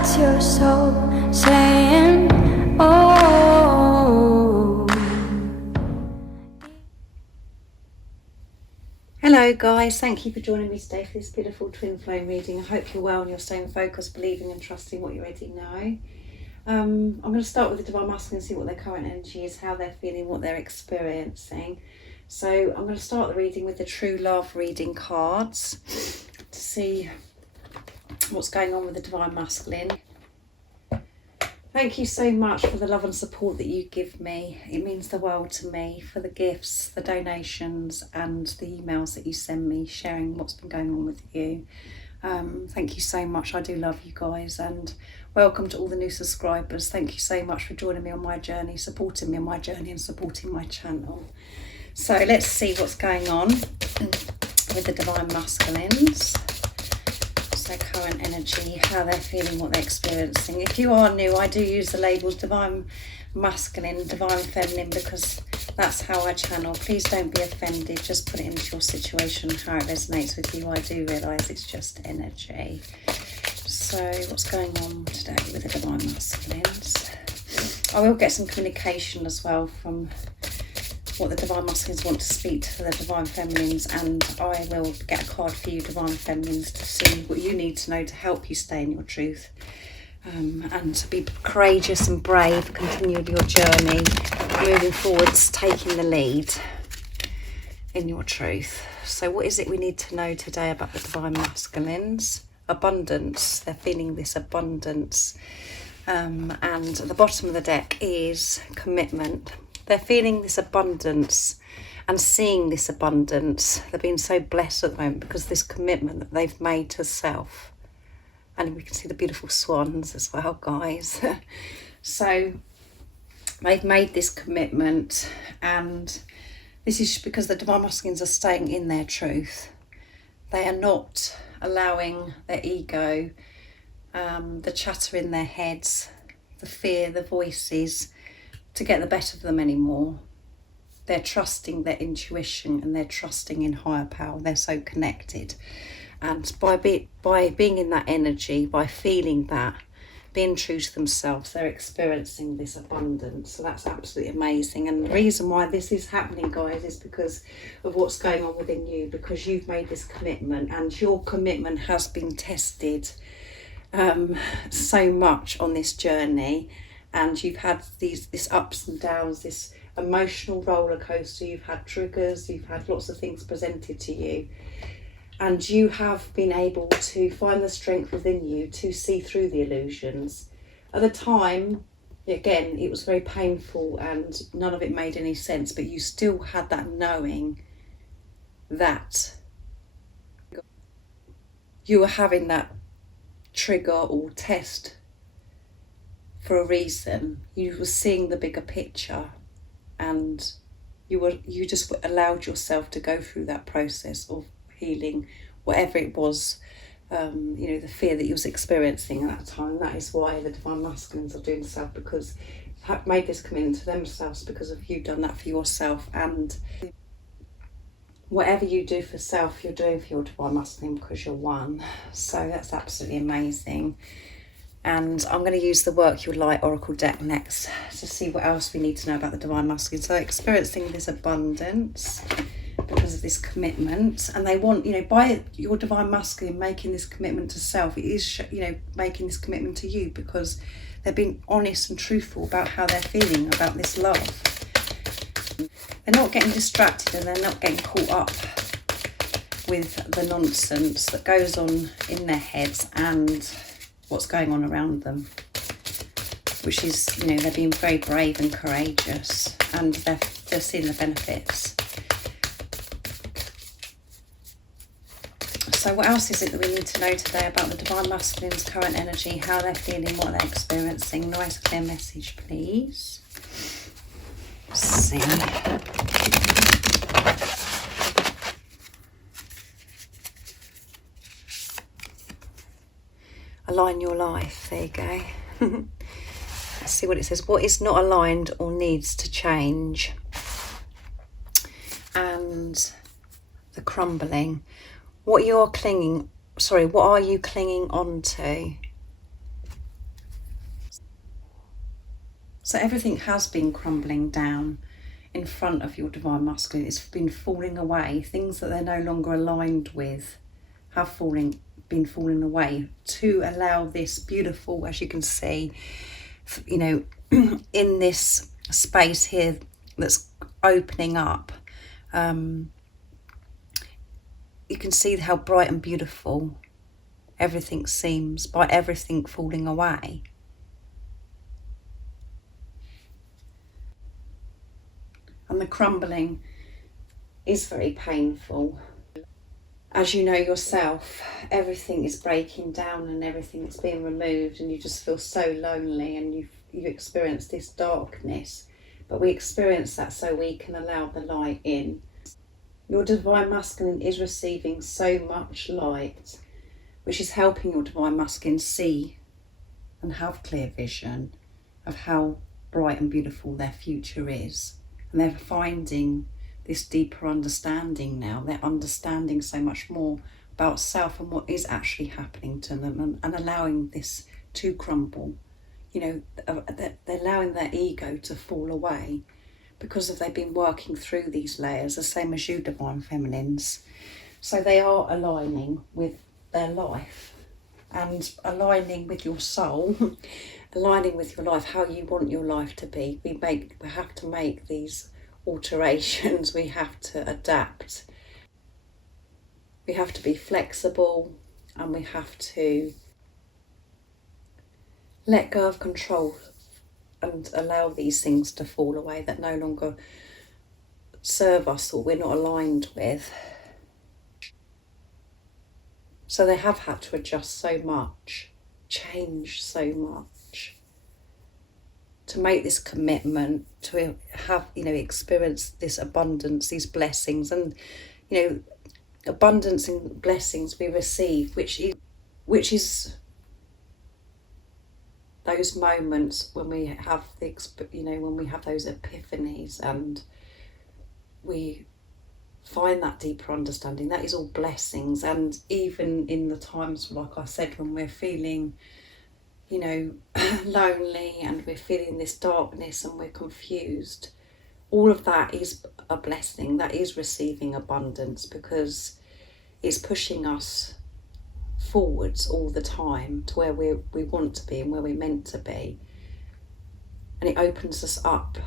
That's your soul saying, oh. Hello guys, thank you for joining me today for this beautiful twin flame reading. I hope you're well and you're staying focused, believing and trusting what you already know. I'm going to start with the Divine Masculine and see what their current energy is, how they're feeling, what they're experiencing. So I'm going to start the reading with the True Love reading cards to see what's going on with the Divine Masculine. Thank you so much for the love and support that you give me. It means the world to me, for the gifts, the donations and the emails that you send me sharing what's been going on with you. Thank you so much. I do love you guys, and welcome to all the new subscribers. Thank you so much for joining me on my journey, supporting me on my journey and supporting my channel. So let's see what's going on with the Divine Masculines. Their current energy, how they're feeling, what they're experiencing. If you are new, I do use the labels Divine Masculine, Divine Feminine, because that's how I channel. Please don't be offended, just put it into your situation, how it resonates with you. I do realise it's just energy. So what's going on today with the Divine Masculines? I will get some communication as well from what the Divine Masculines want to speak to the Divine Feminines, and I will get a card for you Divine Feminines to see what you need to know to help you stay in your truth, and to be courageous and brave, continue your journey, moving forwards, taking the lead in your truth. So what is it we need to know today about the Divine Masculines? Abundance. They're feeling this abundance, and at the bottom of the deck is commitment. They're feeling this abundance and seeing this abundance. They're being so blessed at the moment because of this commitment that they've made to self. And we can see the beautiful swans as well, guys. So they've made this commitment, and this is because the Divine Masculines are staying in their truth. They are not allowing their ego, the chatter in their heads, the fear, the voices, to get the better of them anymore. They're trusting their intuition and they're trusting in higher power. They're so connected, and by being in that energy, by feeling that, being true to themselves, they're experiencing this abundance. So that's absolutely amazing. And the reason why this is happening, guys, is because of what's going on within you, because you've made this commitment, and your commitment has been tested so much on this journey. And you've had this ups and downs, this emotional roller coaster. You've had triggers, you've had lots of things presented to you, and you have been able to find the strength within you to see through the illusions. At the time, again, it was very painful and none of it made any sense, but you still had that knowing that you were having that trigger or test for a reason. You were seeing the bigger picture, and you just allowed yourself to go through that process of healing, whatever it was, the fear that you was experiencing at that time. That is why the Divine Masculines are doing self, because have made this commitment to themselves, because of you done that for yourself. And whatever you do for self, you're doing for your Divine Masculine, because you're one. So that's absolutely amazing. And I'm going to use the Work Your Light Oracle deck next to see what else we need to know about the Divine Masculine. So experiencing this abundance because of this commitment, and they want, by your Divine Masculine making this commitment to self, it is, making this commitment to you, because they're being honest and truthful about how they're feeling about this love. They're not getting distracted, and they're not getting caught up with the nonsense that goes on in their heads and what's going on around them, which is, they're being very brave and courageous, and they're seeing the benefits. So what else is it that we need to know today about the Divine Masculine's current energy, how they're feeling, what they're experiencing? Nice clear message, please. Let's see. Align your life. There you go. Let's see what it says. What is not aligned or needs to change? And the crumbling. What are you clinging on to? So everything has been crumbling down in front of your divine masculine. It's been falling away. Things that they're no longer aligned with have been falling away to allow this beautiful, as you can see, you know, in this space here that's opening up. You can see how bright and beautiful everything seems by everything falling away. And the crumbling is very painful. As you know yourself, everything is breaking down and everything is being removed, and you just feel so lonely, and you experience this darkness. But we experience that so we can allow the light in. Your divine masculine is receiving so much light, which is helping your divine masculine see and have clear vision of how bright and beautiful their future is. And they're finding this deeper understanding now. They're understanding so much more about self and what is actually happening to them, and allowing this to crumble. You know, they're allowing their ego to fall away because they've been working through these layers, the same as you divine feminines. So they are aligning with their life and aligning with your soul, aligning with your life, how you want your life to be. We have to make these alterations, we have to adapt, we have to be flexible, and we have to let go of control and allow these things to fall away that no longer serve us or we're not aligned with. So they have had to adjust so much, change so much, to make this commitment, to have, you know, experience this abundance, these blessings, and, you know, abundance and blessings we receive, which is those moments when we have when we have those epiphanies and we find that deeper understanding. That is all blessings. And even in the times, like I said, when we're feeling, you know, lonely and we're feeling this darkness and we're confused, all of that is a blessing. That is receiving abundance, because it's pushing us forwards all the time to where we want to be and where we're meant to be. And it opens us up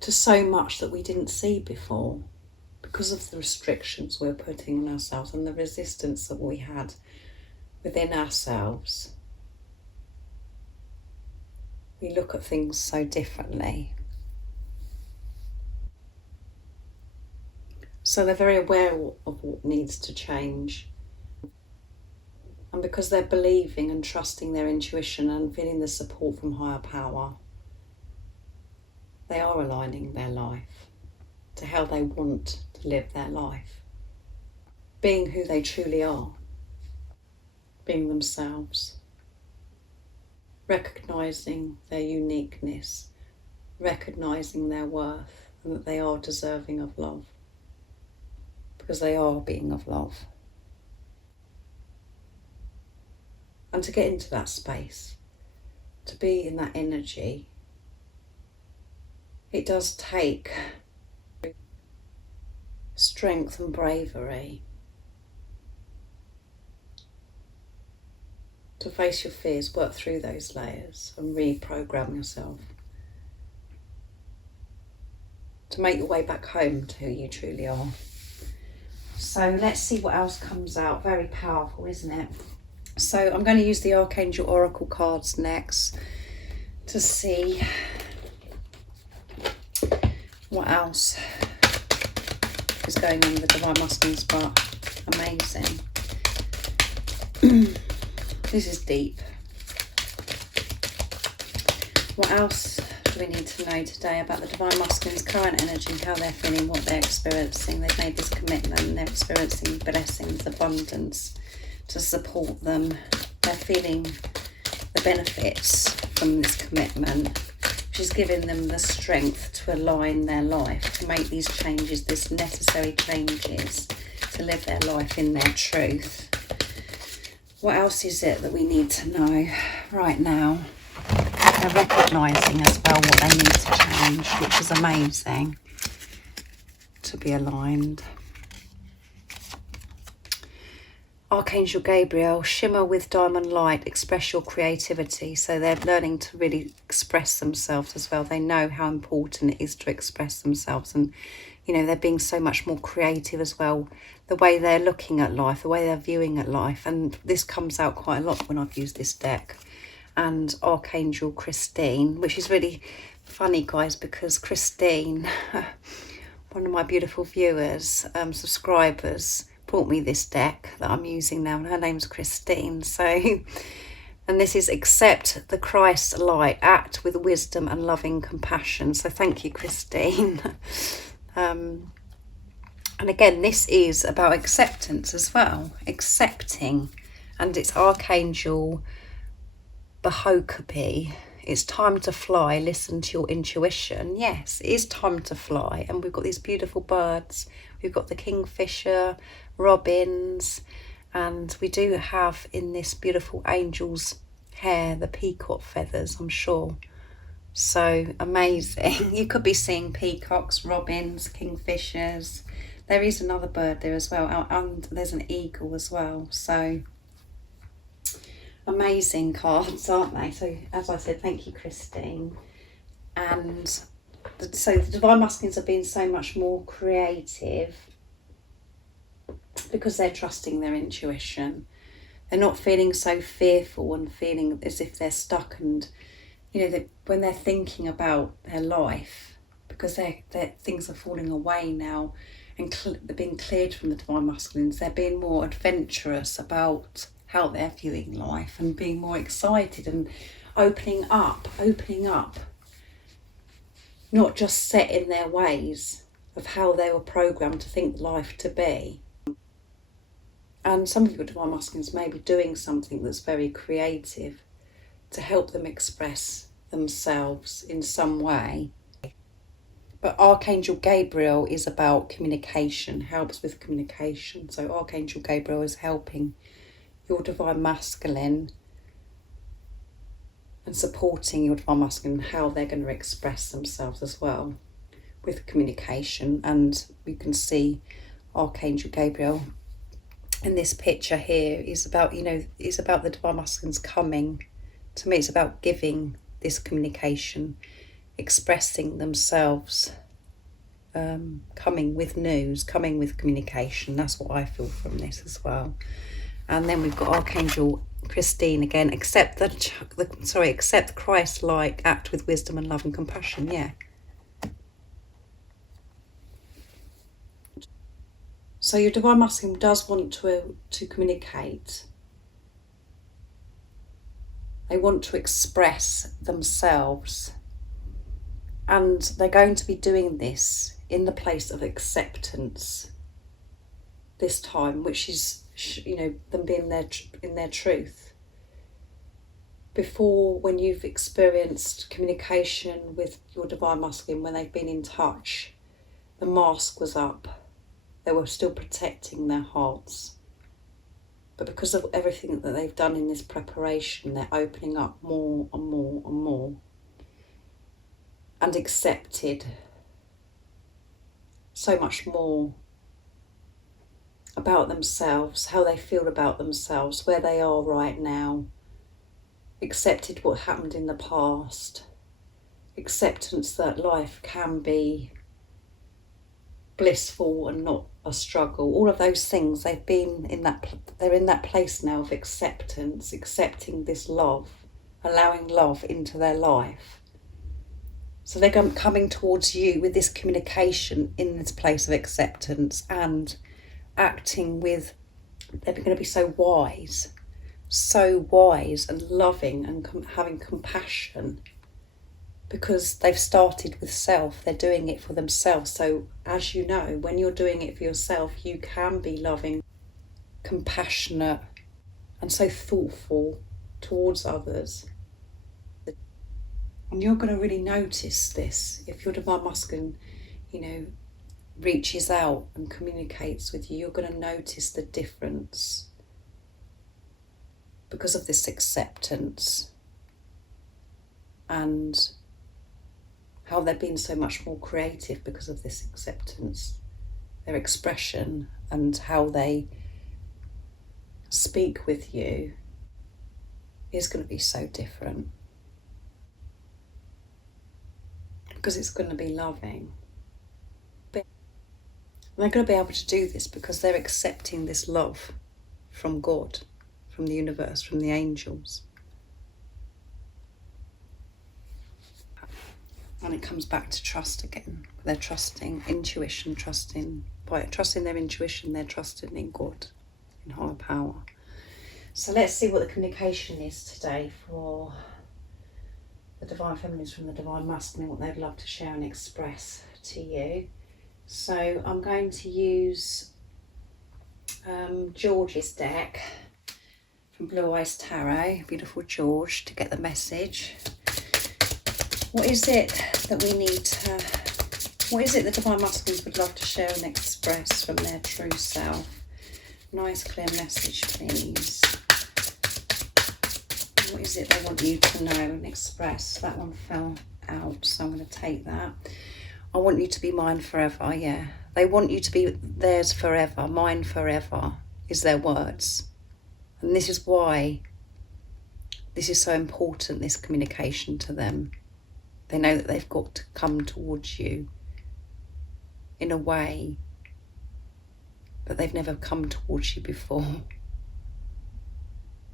to so much that we didn't see before, because of the restrictions we're putting on ourselves and the resistance that we had within ourselves. We look at things so differently. So they're very aware of what needs to change. And because they're believing and trusting their intuition and feeling the support from higher power, they are aligning their life to how they want to live their life. Being who they truly are. Being themselves. Recognising their uniqueness. Recognising their worth, and that they are deserving of love. Because they are being of love. And to get into that space, to be in that energy, it does take strength and bravery to face your fears, work through those layers and reprogram yourself to make your way back home to who you truly are. So let's see what else comes out. Very powerful, isn't it? So I'm going to use the Archangel Oracle cards next to see what else is going on with the Divine Masculine's part. Amazing. This is deep. What else do we need to know today about the Divine Masculine's current energy, how they're feeling, what they're experiencing? They've made this commitment and they're experiencing blessings, abundance to support them. They're feeling the benefits from this commitment, which is giving them the strength to align their life, to make these changes, these necessary changes, to live their life in their truth. What else is it that we need to know right now? They're recognising as well what they need to change, which is amazing to be aligned. Archangel Gabriel, shimmer with diamond light, express your creativity. So they're learning to really express themselves as well. They know how important it is to express themselves, and you know, they're being so much more creative as well. The way they're looking at life, the way they're viewing at life, and this comes out quite a lot when I've used this deck. And Archangel Christine, which is really funny, guys, because Christine, one of my beautiful viewers, subscribers, brought me this deck that I'm using now, and her name's Christine. So, and this is accept the Christ light, act with wisdom and loving compassion. So thank you, Christine. And again, this is about acceptance as well, accepting. And it's Archangel Bahokapi. It's time to fly, listen to your intuition. Yes, it is time to fly. And we've got these beautiful birds. We've got the kingfisher, robins, and we do have in this beautiful angel's hair the peacock feathers, I'm sure. So amazing. You could be seeing peacocks, robins, kingfishers. There is another bird there as well, and there's an eagle as well. So amazing cards, aren't they? So as I said, thank you, Christine. And so the Divine Masculines are being so much more creative because they're trusting their intuition. They're not feeling so fearful and feeling as if they're stuck, and you know, that when they're thinking about their life, because their things are falling away now and they're being cleared from the Divine Masculines, they're being more adventurous about how they're viewing life and being more excited and opening up, not just set in their ways of how they were programmed to think life to be. And some of your Divine Masculines may be doing something that's very creative to help them express themselves in some way. But Archangel Gabriel is about communication, helps with communication. So Archangel Gabriel is helping your Divine Masculine and supporting your Divine Masculine, how they're going to express themselves as well with communication. And we can see Archangel Gabriel in this picture here is about, you know, it's about the Divine Masculines coming. To me, it's about giving this communication, expressing themselves, coming with news, coming with communication. That's what I feel from this as well. And then we've got Archangel Christine again. Accept Christ light, act with wisdom and love and compassion. Yeah. So your Divine Masculine does want to communicate. They want to express themselves, and they're going to be doing this in the place of acceptance this time, which is, you know, them being in their truth. Before, when you've experienced communication with your Divine Masculine, when they've been in touch, the mask was up. They were still protecting their hearts. But because of everything that they've done in this preparation, they're opening up more and more and more, and accepted so much more about themselves, how they feel about themselves, where they are right now, accepted what happened in the past, acceptance that life can be blissful and not a struggle. All of those things, they've been in that, they're in that place now of acceptance, accepting this love, allowing love into their life. So they're coming towards you with this communication in this place of acceptance and acting with, they're going to be so wise and loving and having compassion, because they've started with self. They're doing it for themselves. So as you know, when you're doing it for yourself, you can be loving, compassionate, and so thoughtful towards others. And you're going to really notice this if your Divine Masculine, you know, reaches out and communicates with you. You're going to notice the difference because of this acceptance. and how they're being so much more creative because of this acceptance. Their expression and how they speak with you is going to be so different, because it's going to be loving. And they're going to be able to do this because they're accepting this love from God, from the universe, from the angels. And it comes back to trust again. They're trusting intuition, by trusting their intuition, they're trusting in God, in higher power. So let's see what the communication is today for the Divine Feminines from the Divine Masculine, what they'd love to share and express to you. So I'm going to use George's deck from Blue Eyes Tarot, beautiful George, to get the message. What is it that we need to, what is it the Divine Masculines would love to share and express from their true self? Nice clear message, please. What is it they want you to know and express? That one fell out, so I'm going to take that. I want you to be mine forever, yeah. They want you to be theirs forever, mine forever is their words. And this is why this is so important, this communication to them. They know that they've got to come towards you in a way that they've never come towards you before.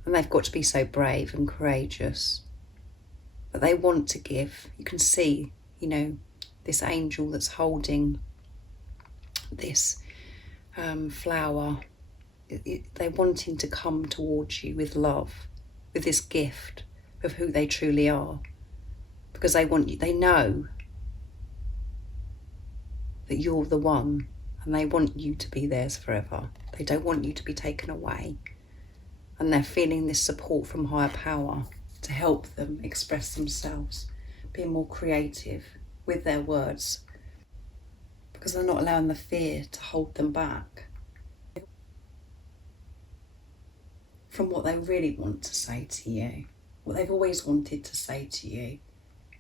And they've got to be so brave and courageous. But they want to give. You can see, you know, this angel that's holding this flower. They're wanting to come towards you with love, with this gift of who they truly are. Because they want you, they know that you're the one, and they want you to be theirs forever. They don't want you to be taken away. And they're feeling this support from higher power to help them express themselves, being more creative with their words, because they're not allowing the fear to hold them back from what they really want to say to you, what they've always wanted to say to you.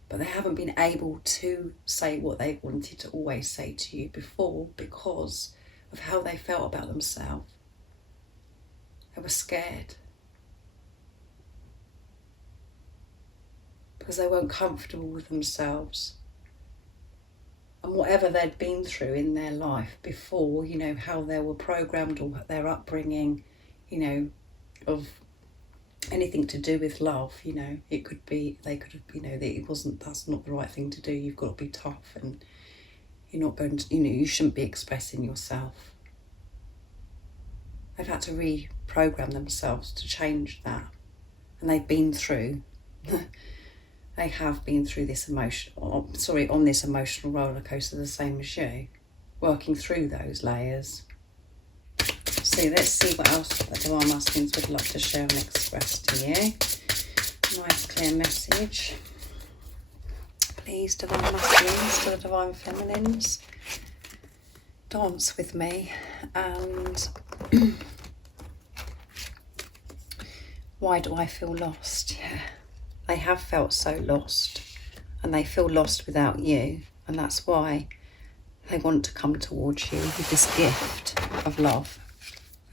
But they haven't been able to say what they wanted to always say to you before because of how they felt about themselves. They were scared because they weren't comfortable with themselves. And whatever they'd been through in their life before, you know, how they were programmed or their upbringing, you know, of anything to do with love, you know, it could be, they could have, you know, that's not the right thing to do. You've got to be tough, and you're not going to, you know, you shouldn't be expressing yourself. They've had to reprogram themselves to change that. And they've been through, they have been through this on this emotional roller coaster the same as you, working through those layers. So let's see what else the Divine Masculines would love to share and express to you. Nice clear message. Please, Divine Masculines, to the Divine Feminines, dance with me. And why do I feel lost? Yeah, they have felt so lost, and they feel lost without you, and that's why they want to come towards you with this gift of love,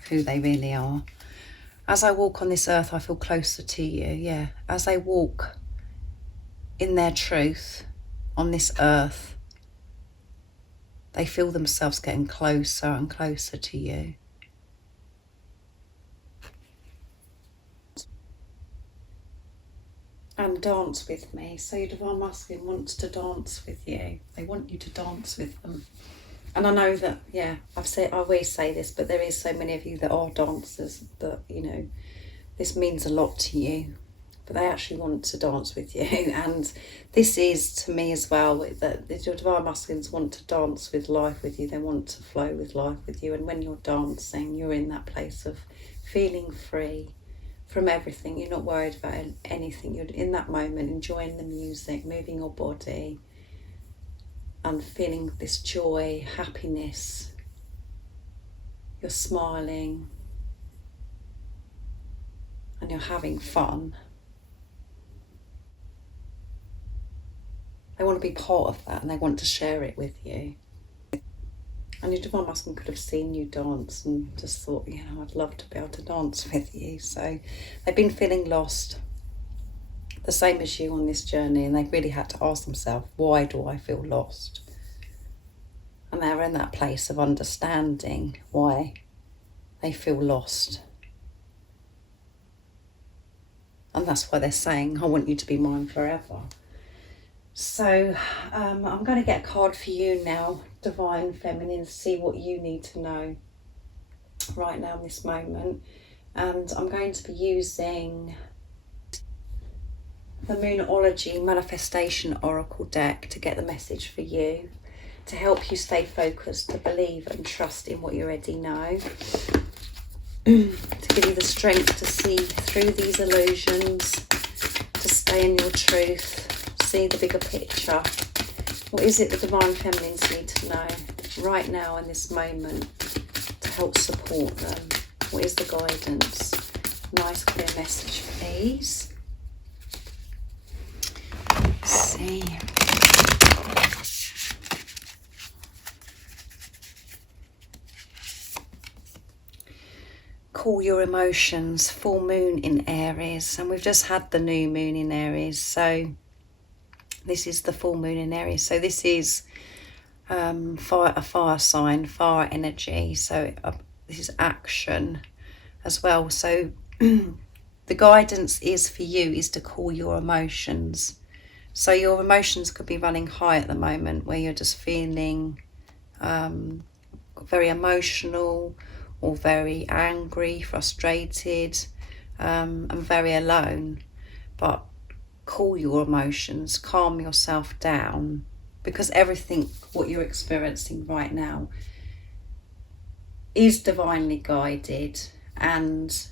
who they really are. As I walk on this earth, I feel closer to you, yeah. As they walk in their truth on this earth, they feel themselves getting closer and closer to you. And dance with me. So your Divine Masculine wants to dance with you. They want you to dance with them. And I know that, yeah, I always say this, but there is so many of you that are dancers that, you know, this means a lot to you. But they actually want to dance with you. And this is, to me as well, that your Divine Masculines want to dance with life with you. They want to flow with life with you. And when you're dancing, you're in that place of feeling free from everything. You're not worried about anything. You're in that moment, enjoying the music, moving your body, and feeling this joy, happiness. You're smiling and you're having fun. They want to be part of that and they want to share it with you. And your divine masculine could have seen you dance and just thought, you know, I'd love to be able to dance with you. So they've been feeling lost, the same as you on this journey, and they really had to ask themselves, why do I feel lost? And they're in that place of understanding why they feel lost. And that's why they're saying, I want you to be mine forever. So I'm going to get a card for you now, Divine Feminine, to see what you need to know right now in this moment. And I'm going to be using the Moonology Manifestation Oracle deck to get the message for you, to help you stay focused, to believe and trust in what you already know, to give you the strength to see through these illusions, to stay in your truth, see the bigger picture. What is it the Divine Feminines need to know right now in this moment to help support them? What is the guidance? Nice clear message, please. Let's see. Call your emotions, full moon in Aries, and we've just had the new moon in Aries, so this is the full moon in Aries. So this is a fire sign, fire energy, so this is action as well. So the guidance is for you is to call your emotions. So your emotions could be running high at the moment, where you're just feeling very emotional, or very angry, frustrated, and very alone. But call your emotions, calm yourself down, because everything what you're experiencing right now is divinely guided, and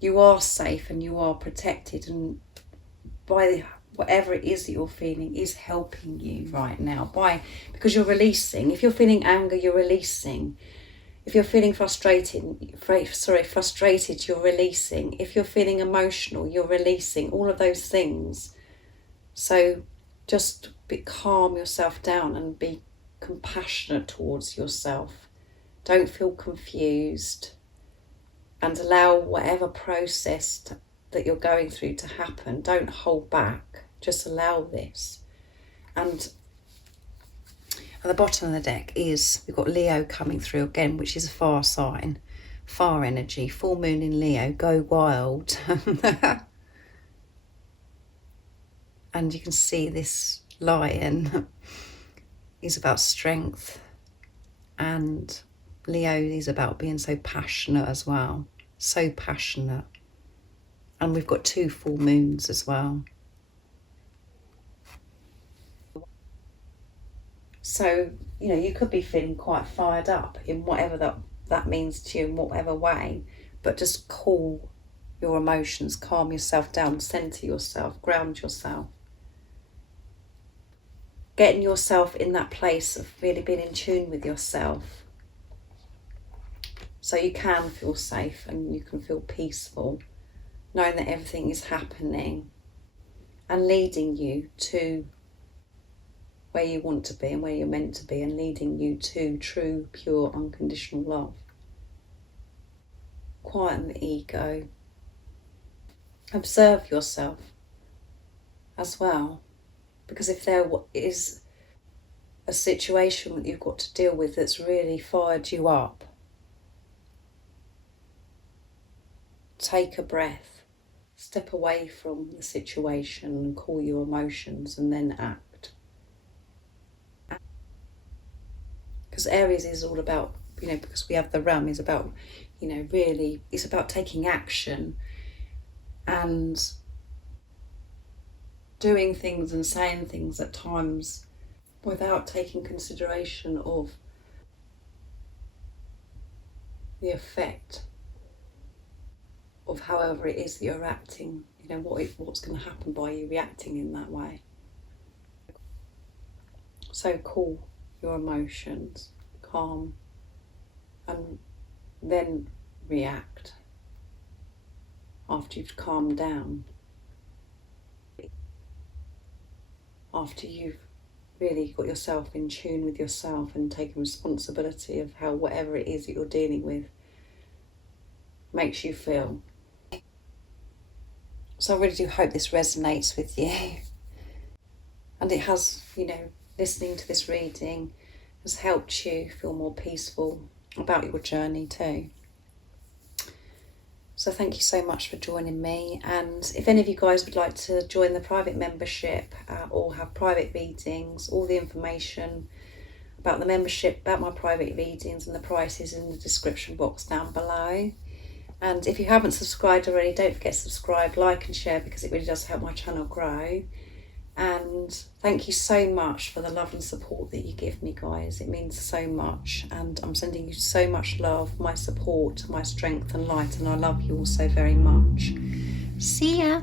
you are safe and you are protected, and by whatever it is that you're feeling is helping you right now, because you're releasing. If you're feeling anger, you're releasing. If you're feeling frustrated, you're releasing. If you're feeling emotional, you're releasing. All of those things. So just calm yourself down and be compassionate towards yourself. Don't feel confused, and allow whatever process that you're going through to happen. Don't hold back. Just allow this. And at the bottom of the deck is, we've got Leo coming through again, which is a fire sign, fire energy, full moon in Leo, go wild. And you can see this lion is about strength, and Leo is about being so passionate as well, so passionate. And we've got 2 full moons as well. So, you know, you could be feeling quite fired up in whatever that means to you, in whatever way, but just cool your emotions, calm yourself down, centre yourself, ground yourself. Getting yourself in that place of really being in tune with yourself, so you can feel safe and you can feel peaceful, knowing that everything is happening and leading you to where you want to be and where you're meant to be, and leading you to true, pure, unconditional love. Quieten the ego. Observe yourself as well, because if there is a situation that you've got to deal with that's really fired you up, take a breath, step away from the situation and call your emotions, and then act. Because Aries is all about, you know, because we have the ram, is about, you know, really, it's about taking action and doing things and saying things at times without taking consideration of the effect of however it is that you're acting, you know, what's going to happen by you reacting in that way. So cool your emotions, calm, and then react after you've calmed down. after you've really got yourself in tune with yourself and taken responsibility of how whatever it is that you're dealing with makes you feel. So I really do hope this resonates with you. And it has, listening to this reading has helped you feel more peaceful about your journey too. So thank you so much for joining me. And if any of you guys would like to join the private membership or have private readings, all the information about the membership, about my private readings and the prices in the description box down below. And if you haven't subscribed already, don't forget to subscribe, like and share, because it really does help my channel grow. And thank you so much for the love and support that you give me, guys. It means so much, and I'm sending you so much love, my support, my strength and light, and I love you all so very much. See ya.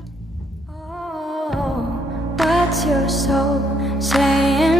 Oh, what's your soul saying?